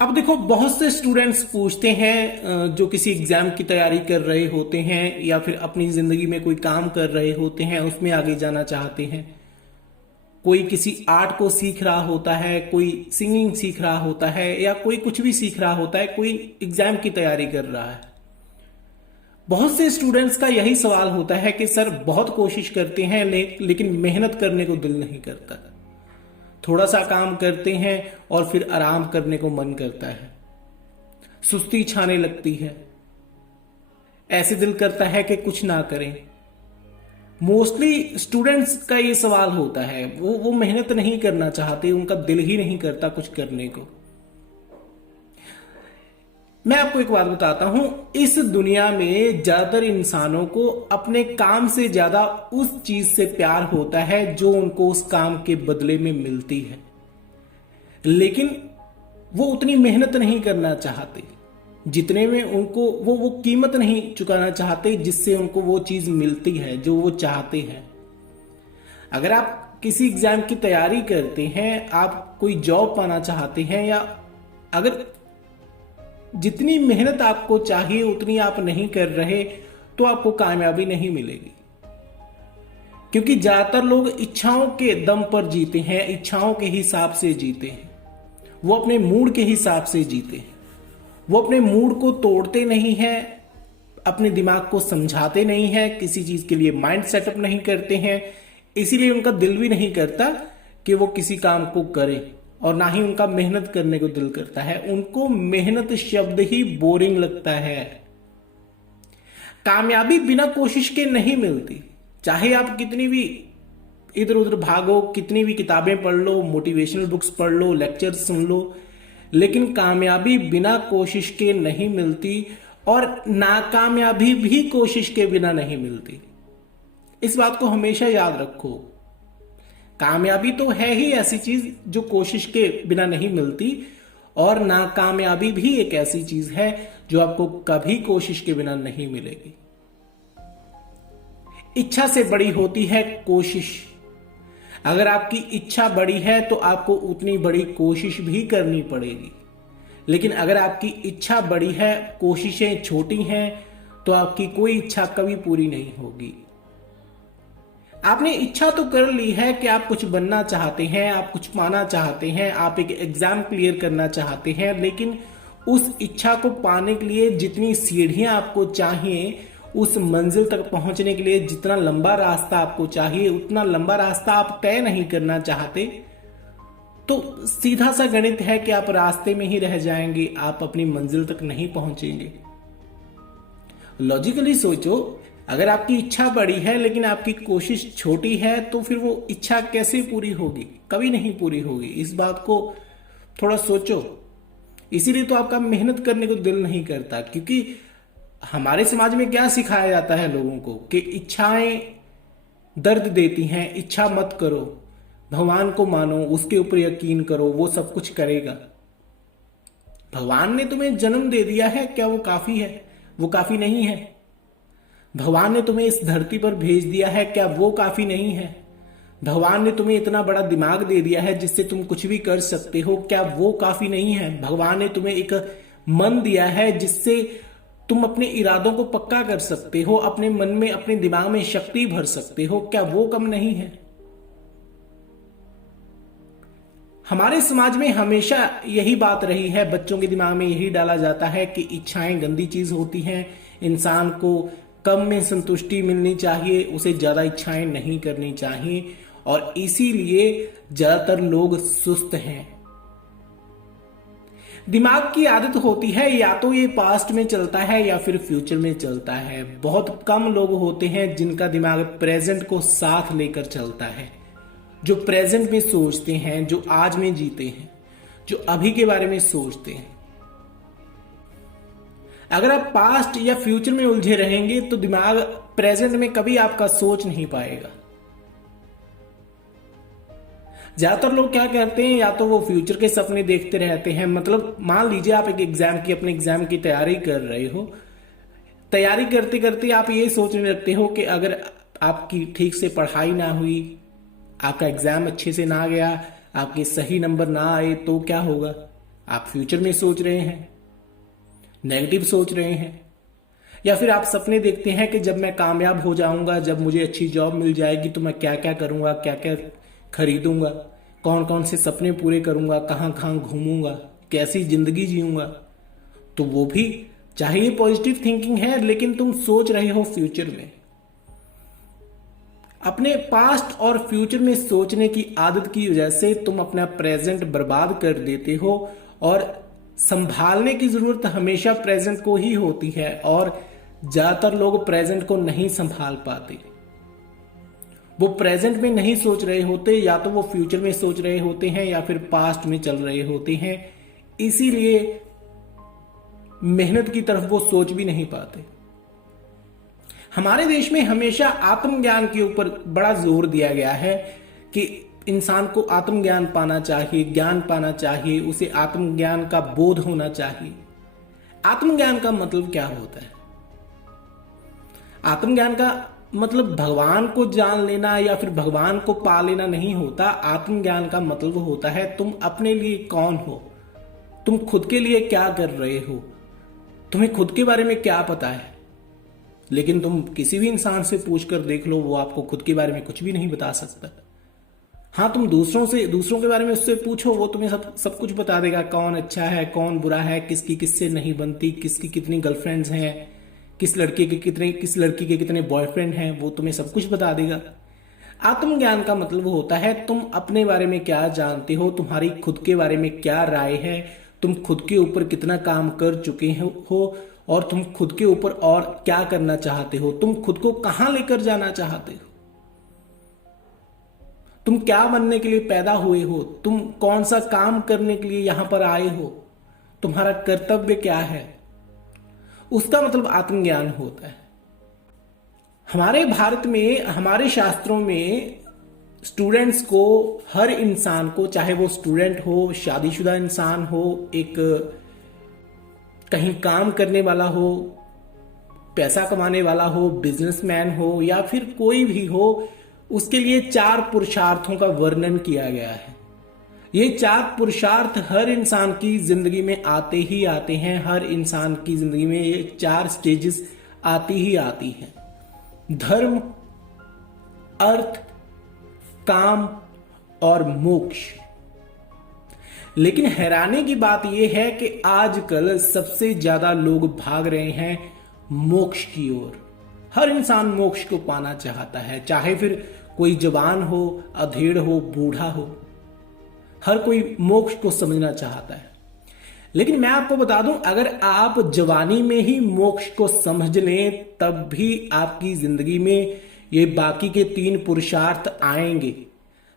अब देखो, बहुत से स्टूडेंट्स पूछते हैं जो किसी एग्जाम की तैयारी कर रहे होते हैं या फिर अपनी जिंदगी में कोई काम कर रहे होते हैं, उसमें आगे जाना चाहते हैं। कोई किसी आर्ट को सीख रहा होता है, कोई सिंगिंग सीख रहा होता है, या कोई कुछ भी सीख रहा होता है, कोई एग्जाम की तैयारी कर रहा है। बहुत से स्टूडेंट्स का यही सवाल होता है कि सर बहुत कोशिश करते हैं लेकिन मेहनत करने को दिल नहीं करता। थोड़ा सा काम करते हैं और फिर आराम करने को मन करता है, सुस्ती छाने लगती है, ऐसे दिल करता है कि कुछ ना करें। मोस्टली स्टूडेंट्स का ये सवाल होता है, वो मेहनत नहीं करना चाहते, उनका दिल ही नहीं करता कुछ करने को। मैं आपको एक बात बताता हूं, इस दुनिया में ज्यादातर इंसानों को अपने काम से ज्यादा उस चीज से प्यार होता है जो उनको उस काम के बदले में मिलती है, लेकिन वो उतनी मेहनत नहीं करना चाहते जितने में उनको वो कीमत नहीं चुकाना चाहते जिससे उनको वो चीज मिलती है जो वो चाहते हैं। अगर आप किसी एग्जाम की तैयारी करते हैं, आप कोई जॉब पाना चाहते हैं, या अगर जितनी मेहनत आपको चाहिए उतनी आप नहीं कर रहे, तो आपको कामयाबी नहीं मिलेगी। क्योंकि ज्यादातर लोग इच्छाओं के दम पर जीते हैं, इच्छाओं के हिसाब से जीते हैं, वो अपने मूड के हिसाब से जीते हैं। वो अपने मूड को तोड़ते नहीं हैं, अपने दिमाग को समझाते नहीं हैं, किसी चीज के लिए माइंड सेटअप नहीं करते हैं। इसीलिए उनका दिल भी नहीं करता कि वो किसी काम को करें, और ना ही उनका मेहनत करने को दिल करता है। उनको मेहनत शब्द ही बोरिंग लगता है। कामयाबी बिना कोशिश के नहीं मिलती। चाहे आप कितनी भी इधर उधर भागो, कितनी भी किताबें पढ़ लो, मोटिवेशनल बुक्स पढ़ लो, लेक्चर सुन लो, लेकिन कामयाबी बिना कोशिश के नहीं मिलती, और नाकामयाबी भी कोशिश के बिना नहीं मिलती। इस बात को हमेशा याद रखो। कामयाबी तो है ही ऐसी चीज जो कोशिश के बिना नहीं मिलती, और नाकामयाबी भी एक ऐसी चीज है जो आपको कभी कोशिश के बिना नहीं मिलेगी। इच्छा से बड़ी होती है कोशिश। अगर आपकी इच्छा बड़ी है तो आपको उतनी बड़ी कोशिश भी करनी पड़ेगी, लेकिन अगर आपकी इच्छा बड़ी है, कोशिशें छोटी हैं, तो आपकी कोई इच्छा कभी पूरी नहीं होगी। आपने इच्छा तो कर ली है कि आप कुछ बनना चाहते हैं, आप कुछ पाना चाहते हैं, आप एक एग्जाम क्लियर करना चाहते हैं, लेकिन उस इच्छा को पाने के लिए जितनी सीढ़ियां आपको चाहिए, उस मंजिल तक पहुंचने के लिए जितना लंबा रास्ता आपको चाहिए, उतना लंबा रास्ता आप तय नहीं करना चाहते, तो सीधा सा गणित है कि आप रास्ते में ही रह जाएंगे, आप अपनी मंजिल तक नहीं पहुंचेंगे। लॉजिकली सोचो, अगर आपकी इच्छा बड़ी है लेकिन आपकी कोशिश छोटी है, तो फिर वो इच्छा कैसे पूरी होगी? कभी नहीं पूरी होगी। इस बात को थोड़ा सोचो। इसीलिए तो आपका मेहनत करने को दिल नहीं करता, क्योंकि हमारे समाज में क्या सिखाया जाता है लोगों को कि इच्छाएं दर्द देती हैं, इच्छा मत करो, भगवान को मानो, उसके ऊपर यकीन करो, वो सब कुछ करेगा। भगवान ने तुम्हें जन्म दे दिया है, क्या वो काफी है? वो काफी नहीं है। भगवान ने तुम्हें इस धरती पर भेज दिया है, क्या वो काफी नहीं है? भगवान ने तुम्हें इतना बड़ा दिमाग दे दिया है जिससे तुम कुछ भी कर सकते हो, क्या वो काफी नहीं है? भगवान ने तुम्हें एक मन दिया है जिससे तुम अपने इरादों को पक्का कर सकते हो, अपने मन में, अपने दिमाग में शक्ति भर सकते हो, क्या वो कम नहीं है? हमारे समाज में हमेशा यही बात रही है, बच्चों के दिमाग में यही डाला जाता है कि इच्छाएं गंदी चीज होती हैं, इंसान को कम में संतुष्टि मिलनी चाहिए, उसे ज्यादा इच्छाएं नहीं करनी चाहिए, और इसीलिए ज्यादातर लोग सुस्त हैं। दिमाग की आदत होती है, या तो ये पास्ट में चलता है या फिर फ्यूचर में चलता है। बहुत कम लोग होते हैं जिनका दिमाग प्रेजेंट को साथ लेकर चलता है, जो प्रेजेंट में सोचते हैं, जो आज में जीते हैं, जो अभी के बारे में सोचते हैं। अगर आप पास्ट या फ्यूचर में उलझे रहेंगे तो दिमाग प्रेजेंट में कभी आपका सोच नहीं पाएगा। ज्यादातर लोग क्या करते हैं, या तो वो फ्यूचर के सपने देखते रहते हैं। मतलब मान लीजिए आप एक अपने एग्जाम की तैयारी कर रहे हो, तैयारी करते करते आप ये सोचने लगते हो कि अगर आपकी ठीक से पढ़ाई ना हुई, आपका एग्जाम अच्छे से ना गया, आपके सही नंबर ना आए, तो क्या होगा? आप फ्यूचर में सोच रहे हैं, नेगेटिव सोच रहे हैं, या फिर आप सपने देखते हैं कि जब मैं कामयाब हो जाऊंगा, जब मुझे अच्छी जॉब मिल जाएगी तो मैं क्या क्या करूंगा, क्या क्या खरीदूंगा, कौन कौन से सपने पूरे करूंगा, कहाँ कहाँ घूमूंगा, कैसी जिंदगी जीऊंगा। तो वो भी, चाहे ये पॉजिटिव थिंकिंग है, लेकिन तुम सोच रहे हो फ्यूचर में। अपने पास्ट और फ्यूचर में सोचने की आदत की वजह से तुम अपना प्रेजेंट बर्बाद कर देते हो, और संभालने की जरूरत हमेशा प्रेजेंट को ही होती है, और ज्यादातर लोग प्रेजेंट को नहीं संभाल पाते। वो प्रेजेंट में नहीं सोच रहे होते, या तो वो फ्यूचर में सोच रहे होते हैं या फिर पास्ट में चल रहे होते हैं, इसीलिए मेहनत की तरफ वो सोच भी नहीं पाते। हमारे देश में हमेशा आत्मज्ञान के ऊपर बड़ा जोर दिया गया है कि इंसान को आत्मज्ञान पाना चाहिए, ज्ञान पाना चाहिए, उसे आत्मज्ञान का बोध होना चाहिए। आत्मज्ञान का मतलब क्या होता है? आत्मज्ञान का मतलब भगवान को जान लेना या फिर भगवान को पा लेना नहीं होता। आत्मज्ञान का मतलब होता है तुम अपने लिए कौन हो, तुम खुद के लिए क्या कर रहे हो, तुम्हें खुद के बारे में क्या पता है। लेकिन तुम किसी भी इंसान से पूछ कर देख लो, वो आपको खुद के बारे में कुछ भी नहीं बता सकता। हाँ, तुम दूसरों के बारे में उससे पूछो, वो तुम्हें सब कुछ बता देगा, कौन अच्छा है, कौन बुरा है, किसकी किससे नहीं बनती, किसकी कितनी गर्लफ्रेंड्स हैं, किस लड़की के कितने बॉयफ्रेंड हैं, वो तुम्हें सब कुछ बता देगा। आत्मज्ञान का मतलब होता है तुम अपने बारे में क्या जानते हो, तुम्हारी खुद के बारे में क्या राय है, तुम खुद के ऊपर कितना काम कर चुके हो, और तुम खुद के ऊपर और क्या करना चाहते हो, तुम खुद को कहां लेकर जाना चाहते हो, तुम क्या बनने के लिए पैदा हुए हो, तुम कौन सा काम करने के लिए यहां पर आए हो, तुम्हारा कर्तव्य क्या है, उसका मतलब आत्मज्ञान होता है। हमारे भारत में, हमारे शास्त्रों में स्टूडेंट्स को, हर इंसान को, चाहे वो स्टूडेंट हो, शादीशुदा इंसान हो, एक कहीं काम करने वाला हो, पैसा कमाने वाला हो, बिजनेसमैन हो, या फिर कोई भी हो, उसके लिए 4 पुरुषार्थों का वर्णन किया गया है। ये 4 पुरुषार्थ हर इंसान की जिंदगी में आते ही आते हैं। हर इंसान की जिंदगी में ये 4 स्टेजेस आती ही आती हैं: धर्म, अर्थ, काम और मोक्ष। लेकिन हैरानी की बात यह है कि आजकल सबसे ज्यादा लोग भाग रहे हैं मोक्ष की ओर। हर इंसान मोक्ष को पाना चाहता है, चाहे फिर कोई जवान हो, अधेड़ हो, बूढ़ा हो, हर कोई मोक्ष को समझना चाहता है। लेकिन मैं आपको बता दूं, अगर आप जवानी में ही मोक्ष को समझ लें, तब भी आपकी जिंदगी में ये बाकी के 3 पुरुषार्थ आएंगे,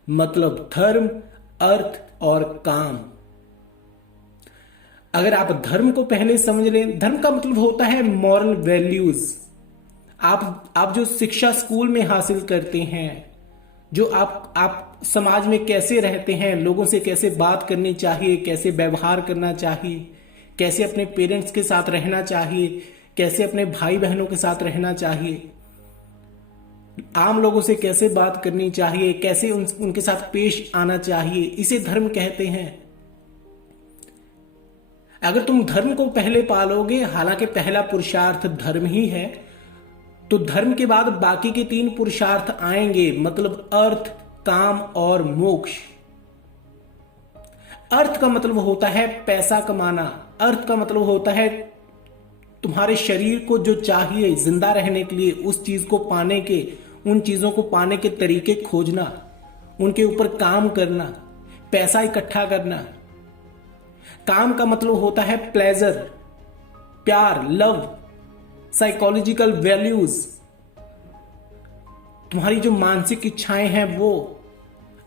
मतलब धर्म, अर्थ और काम। अगर आप धर्म को पहले समझ लें, धर्म का मतलब होता है मॉरल वैल्यूज। आप जो शिक्षा स्कूल में हासिल करते हैं, जो आप समाज में कैसे रहते हैं, लोगों से कैसे बात करनी चाहिए, कैसे व्यवहार करना चाहिए, कैसे अपने पेरेंट्स के साथ रहना चाहिए, कैसे अपने भाई बहनों के साथ रहना चाहिए, आम लोगों से कैसे बात करनी चाहिए, कैसे उनके साथ पेश आना चाहिए, इसे धर्म कहते हैं। अगर तुम धर्म को पहले पालोगे, हालांकि पहला पुरुषार्थ धर्म ही है, तो धर्म के बाद बाकी के 3 पुरुषार्थ आएंगे, मतलब अर्थ, काम और मोक्ष। अर्थ का मतलब होता है पैसा कमाना। अर्थ का मतलब होता है तुम्हारे शरीर को जो चाहिए जिंदा रहने के लिए, उस चीज को पाने के, उन चीजों को पाने के तरीके खोजना, उनके ऊपर काम करना, पैसा इकट्ठा करना। काम का मतलब होता है प्लेजर, प्यार, लव, साइकोलॉजिकल वैल्यूज, तुम्हारी जो मानसिक इच्छाएं हैं वो।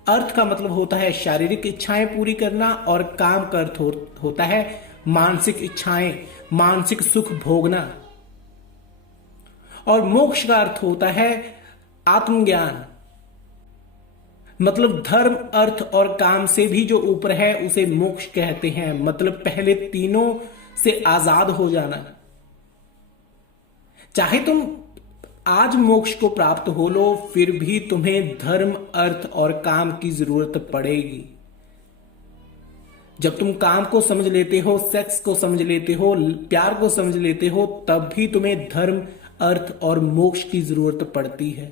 अर्थ का मतलब होता है शारीरिक इच्छाएं पूरी करना, और काम का अर्थ होता है मानसिक इच्छाएं, मानसिक सुख भोगना। और मोक्ष का अर्थ होता है आत्मज्ञान, मतलब धर्म, अर्थ और काम से भी जो ऊपर है उसे मोक्ष कहते हैं, मतलब पहले तीनों से आजाद हो जाना। चाहे तुम आज मोक्ष को प्राप्त हो लो, फिर भी तुम्हें धर्म, अर्थ और काम की जरूरत पड़ेगी। जब तुम काम को समझ लेते हो, सेक्स को समझ लेते हो, प्यार को समझ लेते हो, तब भी तुम्हें धर्म, अर्थ और मोक्ष की जरूरत पड़ती है।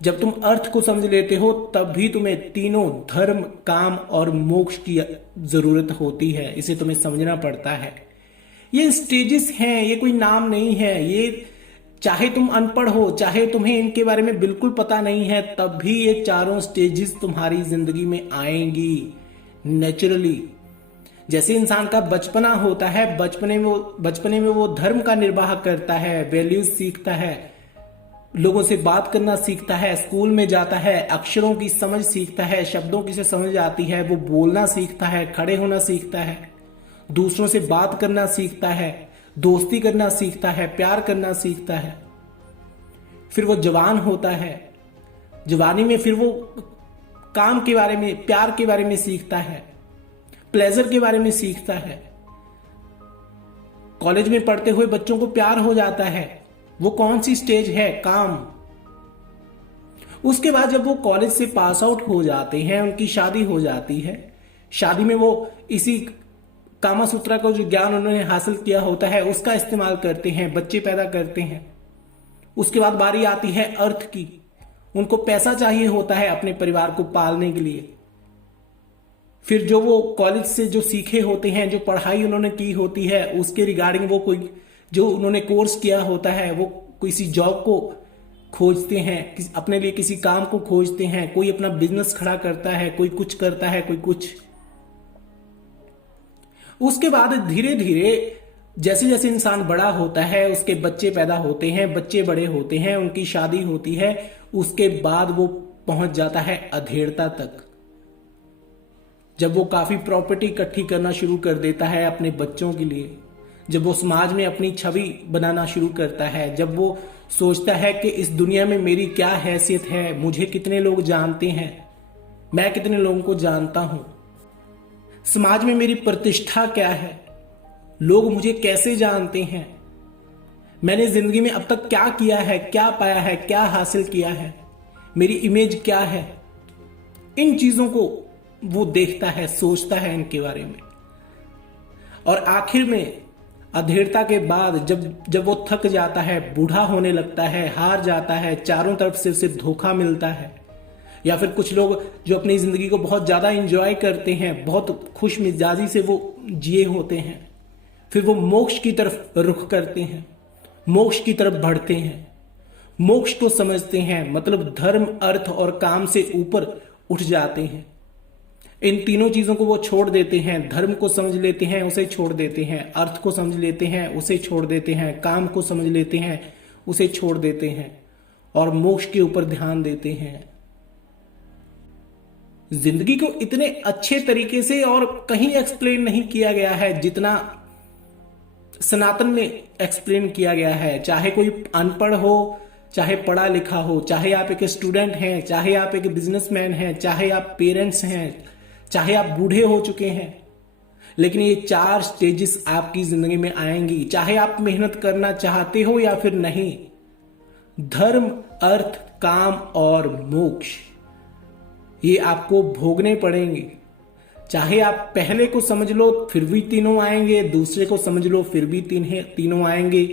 जब तुम अर्थ को समझ लेते हो तब भी तुम्हें तीनों धर्म, काम और मोक्ष की जरूरत होती है। इसे तुम्हें समझना पड़ता है। ये स्टेजेस हैं, ये कोई नाम नहीं है। ये चाहे तुम अनपढ़ हो, चाहे तुम्हें इनके बारे में बिल्कुल पता नहीं है, तब भी ये चारों स्टेजेस तुम्हारी जिंदगी में आएंगी नेचुरली। जैसे इंसान का बचपना होता है, बचपने में वो धर्म का निर्वाह करता है, वैल्यूज सीखता है, लोगों से बात करना सीखता है, स्कूल में जाता है, अक्षरों की समझ सीखता है, शब्दों की से समझ आती है, वो बोलना सीखता है, खड़े होना सीखता है, दूसरों से बात करना सीखता है, दोस्ती करना सीखता है, प्यार करना सीखता है। फिर वो जवान होता है, जवानी में फिर वो काम के बारे में, प्यार के बारे में सीखता है, प्लेजर के बारे में सीखता है। कॉलेज में पढ़ते हुए बच्चों को प्यार हो जाता है। वो कौन सी स्टेज है? काम। उसके बाद जब वो कॉलेज से पास आउट हो जाते हैं, उनकी शादी हो जाती है। शादी में वो इसी कामा सूत्रा का जो ज्ञान उन्होंने हासिल किया होता है उसका इस्तेमाल करते हैं, बच्चे पैदा करते हैं। उसके बाद बारी आती है अर्थ की। उनको पैसा चाहिए होता है अपने परिवार को पालने के लिए। फिर जो वो कॉलेज से जो सीखे होते हैं, जो पढ़ाई उन्होंने की होती है, उसके रिगार्डिंग वो कोई जो उन्होंने कोर्स किया होता है, वो किसी जॉब को खोजते हैं, अपने लिए किसी काम को खोजते हैं। कोई अपना बिजनेस खड़ा करता है, कोई कुछ करता है, कोई कुछ। उसके बाद धीरे धीरे जैसे जैसे इंसान बड़ा होता है, उसके बच्चे पैदा होते हैं, बच्चे बड़े होते हैं, उनकी शादी होती है। उसके बाद वो पहुंच जाता है अधेड़ता तक, जब वो काफी प्रॉपर्टी इकट्ठी करना शुरू कर देता है अपने बच्चों के लिए, जब वो समाज में अपनी छवि बनाना शुरू करता है, जब वो सोचता है कि इस दुनिया में मेरी क्या हैसियत है, मुझे कितने लोग जानते हैं, मैं कितने लोगों को जानता हूं, समाज में मेरी प्रतिष्ठा क्या है, लोग मुझे कैसे जानते हैं, मैंने जिंदगी में अब तक क्या किया है, क्या पाया है, क्या हासिल किया है, मेरी इमेज क्या है। इन चीजों को वो देखता है, सोचता है इनके बारे में। और आखिर में अधेड़ता के बाद जब वो थक जाता है, बूढ़ा होने लगता है, हार जाता है, चारों तरफ से उसे धोखा मिलता है, या फिर कुछ लोग जो अपनी जिंदगी को बहुत ज्यादा एंजॉय करते हैं, बहुत खुश मिजाजी से वो जिए होते हैं, फिर वो मोक्ष की तरफ रुख करते हैं, मोक्ष की तरफ बढ़ते हैं, मोक्ष को समझते हैं, मतलब धर्म, अर्थ और काम से ऊपर उठ जाते हैं। इन तीनों चीजों को वो छोड़ देते हैं। धर्म को समझ लेते हैं, उसे छोड़ देते हैं, अर्थ को समझ लेते हैं, उसे छोड़ देते हैं, काम को समझ लेते हैं, उसे छोड़ देते हैं, और मोक्ष के ऊपर ध्यान देते हैं। जिंदगी को इतने अच्छे तरीके से और कहीं एक्सप्लेन नहीं किया गया है जितना सनातन में एक्सप्लेन किया गया है। चाहे कोई अनपढ़ हो, चाहे पढ़ा लिखा हो, चाहे आप एक स्टूडेंट हैं, चाहे आप एक बिजनेसमैन हैं, चाहे आप पेरेंट्स हैं, चाहे आप बूढ़े हो चुके हैं, लेकिन ये चार स्टेजेस आपकी जिंदगी में आएंगी, चाहे आप मेहनत करना चाहते हो या फिर नहीं। धर्म, अर्थ, काम और मोक्ष, ये आपको भोगने पड़ेंगे। चाहे आप पहले को समझ लो फिर भी तीनों आएंगे, दूसरे को समझ लो फिर भी तीनों आएंगे,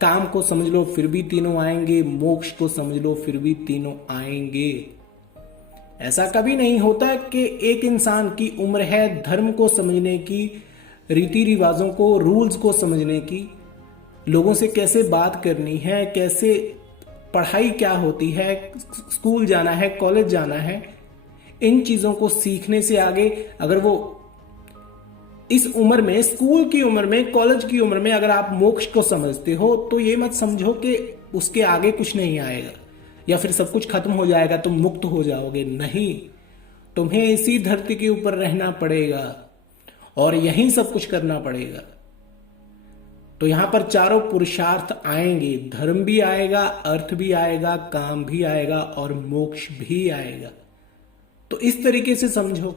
काम को समझ लो फिर भी तीनों आएंगे, मोक्ष को समझ लो फिर भी तीनों आएंगे। ऐसा कभी नहीं होता कि एक इंसान की उम्र है धर्म को समझने की, रीति रिवाजों को, रूल्स को समझने की, लोगों से कैसे बात करनी है, कैसे पढ़ाई क्या होती है, स्कूल जाना है, कॉलेज जाना है, इन चीजों को सीखने से आगे अगर वो इस उम्र में, स्कूल की उम्र में, कॉलेज की उम्र में अगर आप मोक्ष को समझते हो तो ये मत समझो कि उसके आगे कुछ नहीं आएगा या फिर सब कुछ खत्म हो जाएगा, तुम मुक्त हो जाओगे। नहीं, तुम्हें इसी धरती के ऊपर रहना पड़ेगा और यहीं सब कुछ करना पड़ेगा। तो यहां पर चारों पुरुषार्थ आएंगे, धर्म भी आएगा, अर्थ भी आएगा, काम भी आएगा और मोक्ष भी आएगा। तो इस तरीके से समझो।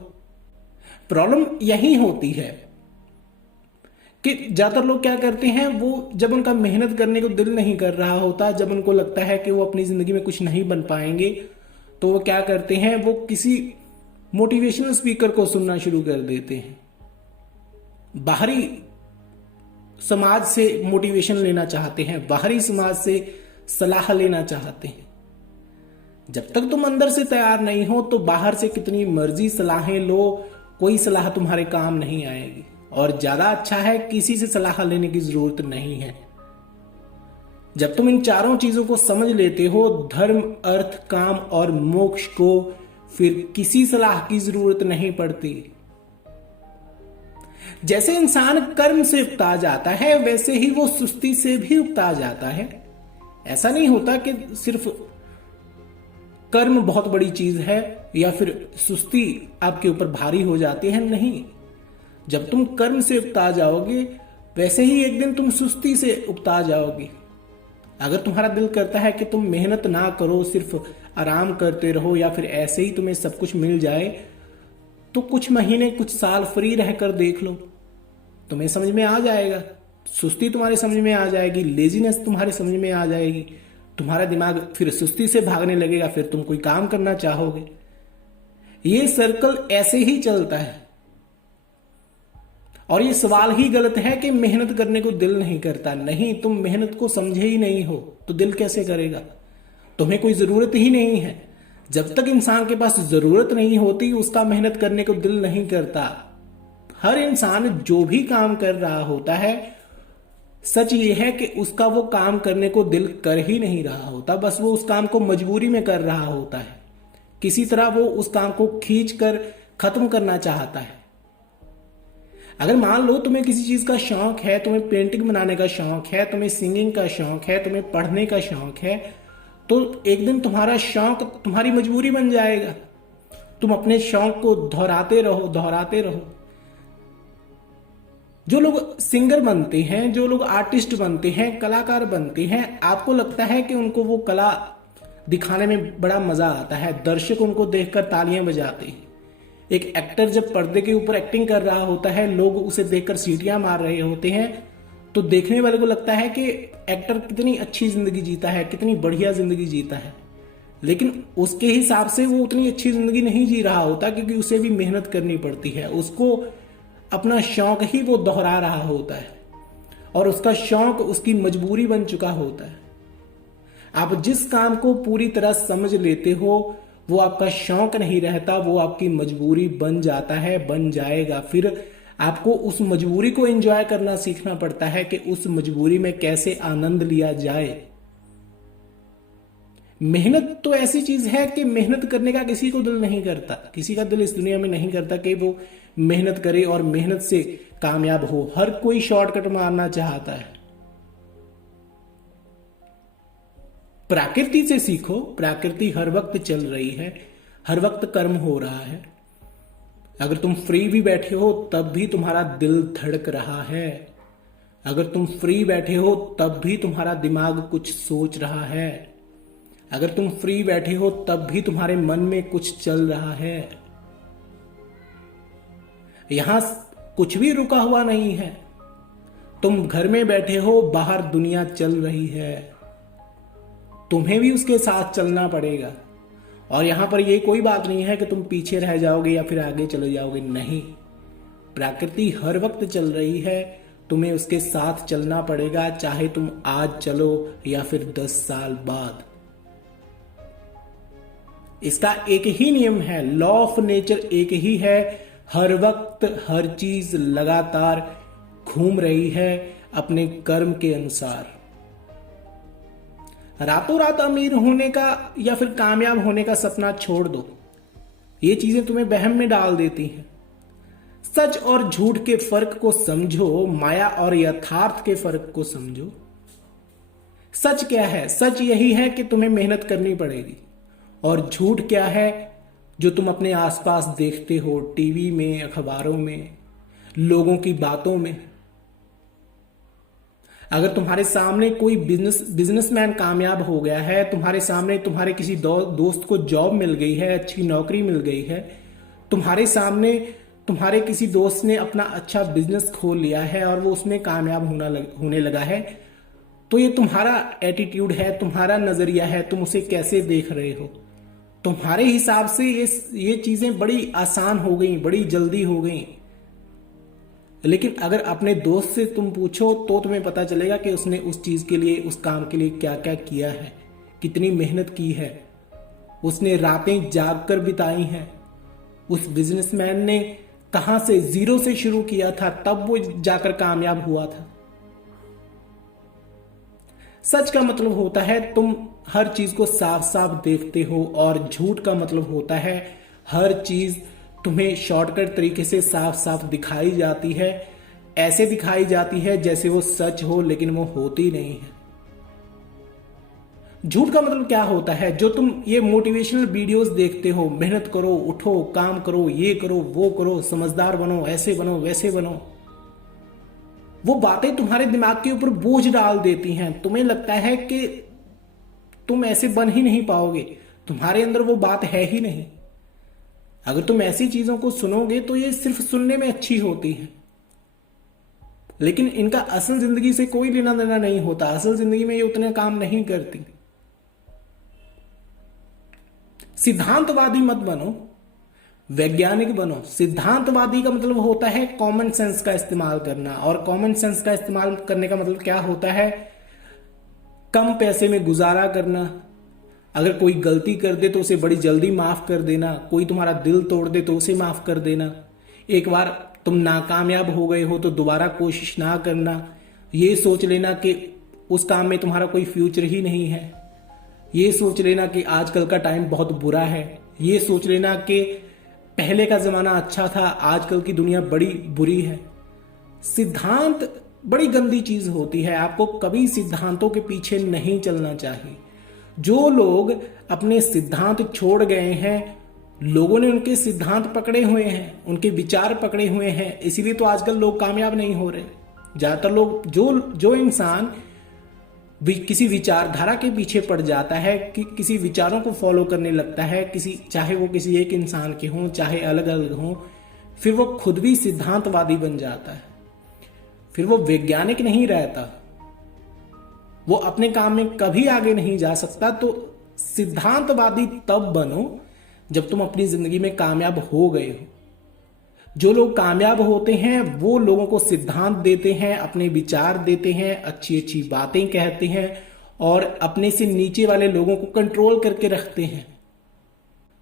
प्रॉब्लम यही होती है कि ज्यादातर लोग क्या करते हैं, वो जब उनका मेहनत करने को दिल नहीं कर रहा होता, जब उनको लगता है कि वो अपनी जिंदगी में कुछ नहीं बन पाएंगे, तो वो क्या करते हैं, वो किसी मोटिवेशनल स्पीकर को सुनना शुरू कर देते हैं, बाहरी समाज से मोटिवेशन लेना चाहते हैं, बाहरी समाज से सलाह लेना चाहते हैं। जब तक तुम अंदर से तैयार नहीं हो तो बाहर से कितनी मर्जी सलाहें लो, कोई सलाह तुम्हारे काम नहीं आएगी। और ज्यादा अच्छा है किसी से सलाह लेने की जरूरत नहीं है। जब तुम इन चारों चीजों को समझ लेते हो, धर्म, अर्थ, काम और मोक्ष को, फिर किसी सलाह की जरूरत नहीं पड़ती। जैसे इंसान कर्म से उकता जाता है, वैसे ही वो सुस्ती से भी उकता जाता है। ऐसा नहीं होता कि सिर्फ कर्म बहुत बड़ी चीज है या फिर सुस्ती आपके ऊपर भारी हो जाती है, नहीं। जब तुम कर्म से उकता जाओगे, वैसे ही एक दिन तुम सुस्ती से उकता जाओगे। अगर तुम्हारा दिल करता है कि तुम मेहनत ना करो, सिर्फ आराम करते रहो या फिर ऐसे ही तुम्हें सब कुछ मिल जाए, तो कुछ महीने, कुछ साल फ्री रहकर देख लो, तुम्हें समझ में आ जाएगा। सुस्ती तुम्हारे समझ में आ जाएगी, लेजीनेस तुम्हारे समझ में आ जाएगी, तुम्हारा दिमाग फिर सुस्ती से भागने लगेगा, फिर तुम कोई काम करना चाहोगे। ये सर्कल ऐसे ही चलता है। और ये सवाल ही गलत है कि मेहनत करने को दिल नहीं करता। नहीं, तुम मेहनत को समझे ही नहीं हो तो दिल कैसे करेगा? तुम्हें कोई जरूरत ही नहीं है। जब तक इंसान के पास जरूरत नहीं होती, उसका मेहनत करने को दिल नहीं करता। हर इंसान जो भी काम कर रहा होता है, सच ये है कि उसका वो काम करने को दिल कर ही नहीं रहा होता, बस वो उस काम को मजबूरी में कर रहा होता है। किसी तरह वो उस काम को खींच कर खत्म करना चाहता है। अगर मान लो तुम्हें किसी चीज का शौक है, तुम्हें पेंटिंग बनाने का शौक है, तुम्हें सिंगिंग का शौक है, तुम्हें पढ़ने का शौक है, तो एक दिन तुम्हारा शौक तुम्हारी मजबूरी बन जाएगा। तुम अपने शौक को दोहराते रहो, दोहराते रहो। जो लोग सिंगर बनते हैं, जो लोग आर्टिस्ट बनते हैं, कलाकार बनते हैं, आपको लगता है कि उनको वो कला दिखाने में बड़ा मजा आता है, दर्शक उनको देखकर तालियां बजाते हैं। एक एक्टर जब पर्दे के ऊपर एक्टिंग कर रहा होता है, लोग उसे देखकर सीटियां मार रहे होते हैं, तो देखने वाले को लगता है कि एक्टर कितनी अच्छी जिंदगी जीता है, कितनी बढ़िया जिंदगी जीता है। लेकिन उसके हिसाब से वो उतनी अच्छी जिंदगी नहीं जी रहा होता, क्योंकि उसे भी मेहनत करनी पड़ती है। उसको अपना शौक ही वो दोहरा रहा होता है और उसका शौक उसकी मजबूरी बन चुका होता है। आप जिस काम को पूरी तरह समझ लेते हो, वो आपका शौक नहीं रहता, वो आपकी मजबूरी बन जाता है, बन जाएगा। फिर आपको उस मजबूरी को एंजॉय करना सीखना पड़ता है कि उस मजबूरी में कैसे आनंद लिया जाए। मेहनत तो ऐसी चीज है कि मेहनत करने का किसी को दिल नहीं करता, किसी का दिल इस दुनिया में नहीं करता कि वो मेहनत करे और मेहनत से कामयाब हो। हर कोई शॉर्टकट मारना चाहता है। प्रकृति से सीखो, प्रकृति हर वक्त चल रही है, हर वक्त कर्म हो रहा है। अगर तुम फ्री भी बैठे हो तब भी तुम्हारा दिल धड़क रहा है। अगर तुम फ्री बैठे हो तब भी तुम्हारा दिमाग कुछ सोच रहा है। अगर तुम फ्री बैठे हो तब भी तुम्हारे मन में कुछ चल रहा है। यहां कुछ भी रुका हुआ नहीं है। तुम घर में बैठे हो, बाहर दुनिया चल रही है, तुम्हें भी उसके साथ चलना पड़ेगा। और यहां पर यह कोई बात नहीं है कि तुम पीछे रह जाओगे या फिर आगे चले जाओगे, नहीं। प्रकृति हर वक्त चल रही है, तुम्हें उसके साथ चलना पड़ेगा, चाहे तुम आज चलो या फिर 10 साल बाद। इसका एक ही नियम है, लॉ ऑफ नेचर एक ही है। हर वक्त हर चीज लगातार घूम रही है अपने कर्म के अनुसार। रातों रात अमीर होने का या फिर कामयाब होने का सपना छोड़ दो, ये चीजें तुम्हें वहम में डाल देती हैं। सच और झूठ के फर्क को समझो, माया और यथार्थ के फर्क को समझो। सच क्या है? सच यही है कि तुम्हें मेहनत करनी पड़ेगी। और झूठ क्या है? जो तुम अपने आसपास देखते हो, टीवी में, अखबारों में, लोगों की बातों में। अगर तुम्हारे सामने कोई बिजनेसमैन कामयाब हो गया है, तुम्हारे सामने तुम्हारे किसी दोस्त को जॉब मिल गई है, अच्छी नौकरी मिल गई है, तुम्हारे सामने तुम्हारे किसी दोस्त ने अपना अच्छा बिजनेस खोल लिया है और वो उसमें कामयाब होने लगा है, तो ये तुम्हारा एटीट्यूड है, तुम्हारा नजरिया है, तुम उसे कैसे देख रहे हो। तुम्हारे हिसाब से ये चीजें बड़ी आसान हो गई, बड़ी जल्दी हो गई, लेकिन अगर अपने दोस्त से तुम पूछो तो तुम्हें पता चलेगा कि उसने उस चीज के लिए, उस काम के लिए क्या क्या किया है, कितनी मेहनत की है, उसने रातें जाग कर बिताई हैं। उस बिजनेसमैन ने कहां से, जीरो से शुरू किया था, तब वो जाकर कामयाब हुआ था। सच का मतलब होता है तुम हर चीज को साफ साफ देखते हो, और झूठ का मतलब होता है हर चीज तुम्हें शॉर्टकट तरीके से साफ साफ दिखाई जाती है, ऐसे दिखाई जाती है जैसे वो सच हो, लेकिन वो होती नहीं है। झूठ का मतलब क्या होता है? जो तुम ये मोटिवेशनल वीडियोस देखते हो, मेहनत करो, उठो, काम करो, ये करो, वो करो, समझदार बनो, ऐसे बनो, वैसे बनो, वो बातें तुम्हारे दिमाग के ऊपर बोझ डाल देती हैं। तुम्हें लगता है कि तुम ऐसे बन ही नहीं पाओगे, तुम्हारे अंदर वो बात है ही नहीं। अगर तुम ऐसी चीजों को सुनोगे तो ये सिर्फ सुनने में अच्छी होती है, लेकिन इनका असल जिंदगी से कोई लेना देना नहीं होता। असल जिंदगी में ये उतने काम नहीं करती। सिद्धांतवादी मत बनो, वैज्ञानिक बनो। सिद्धांतवादी का मतलब होता है कॉमन सेंस का इस्तेमाल करना, और कॉमन सेंस का इस्तेमाल करने का मतलब क्या होता है? कम पैसे में गुजारा करना। अगर कोई गलती कर दे तो उसे बड़ी जल्दी माफ कर देना, कोई तुम्हारा दिल तोड़ दे तो उसे माफ कर देना, एक बार तुम नाकामयाब हो गए हो तो दोबारा कोशिश ना करना, ये सोच लेना कि उस काम में तुम्हारा कोई फ्यूचर ही नहीं है, ये सोच लेना कि आजकल का टाइम बहुत बुरा है, ये सोच लेना कि पहले का जमाना अच्छा था, आजकल की दुनिया बड़ी बुरी है। सिद्धांत बड़ी गंदी चीज होती है। आपको कभी सिद्धांतों के पीछे नहीं चलना चाहिए। जो लोग अपने सिद्धांत छोड़ गए हैं, लोगों ने उनके सिद्धांत पकड़े हुए हैं, उनके विचार पकड़े हुए हैं, इसीलिए तो आजकल लोग कामयाब नहीं हो रहे। ज्यादातर लोग, जो इंसान किसी विचारधारा के पीछे पड़ जाता है, कि किसी विचारों को फॉलो करने लगता है, चाहे वो किसी एक इंसान के हों, चाहे अलग अलग हों, फिर वो खुद भी सिद्धांतवादी बन जाता है। फिर वो वैज्ञानिक नहीं रहता, वो अपने काम में कभी आगे नहीं जा सकता। तो सिद्धांतवादी तब बनो जब तुम अपनी जिंदगी में कामयाब हो गए हो। जो लोग कामयाब होते हैं वो लोगों को सिद्धांत देते हैं, अपने विचार देते हैं, अच्छी अच्छी बातें कहते हैं, और अपने से नीचे वाले लोगों को कंट्रोल करके रखते हैं।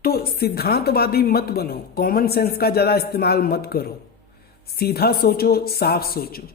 तो सिद्धांतवादी मत बनो, कॉमन सेंस का ज्यादा इस्तेमाल मत करो, सीधा सोचो, साफ सोचो।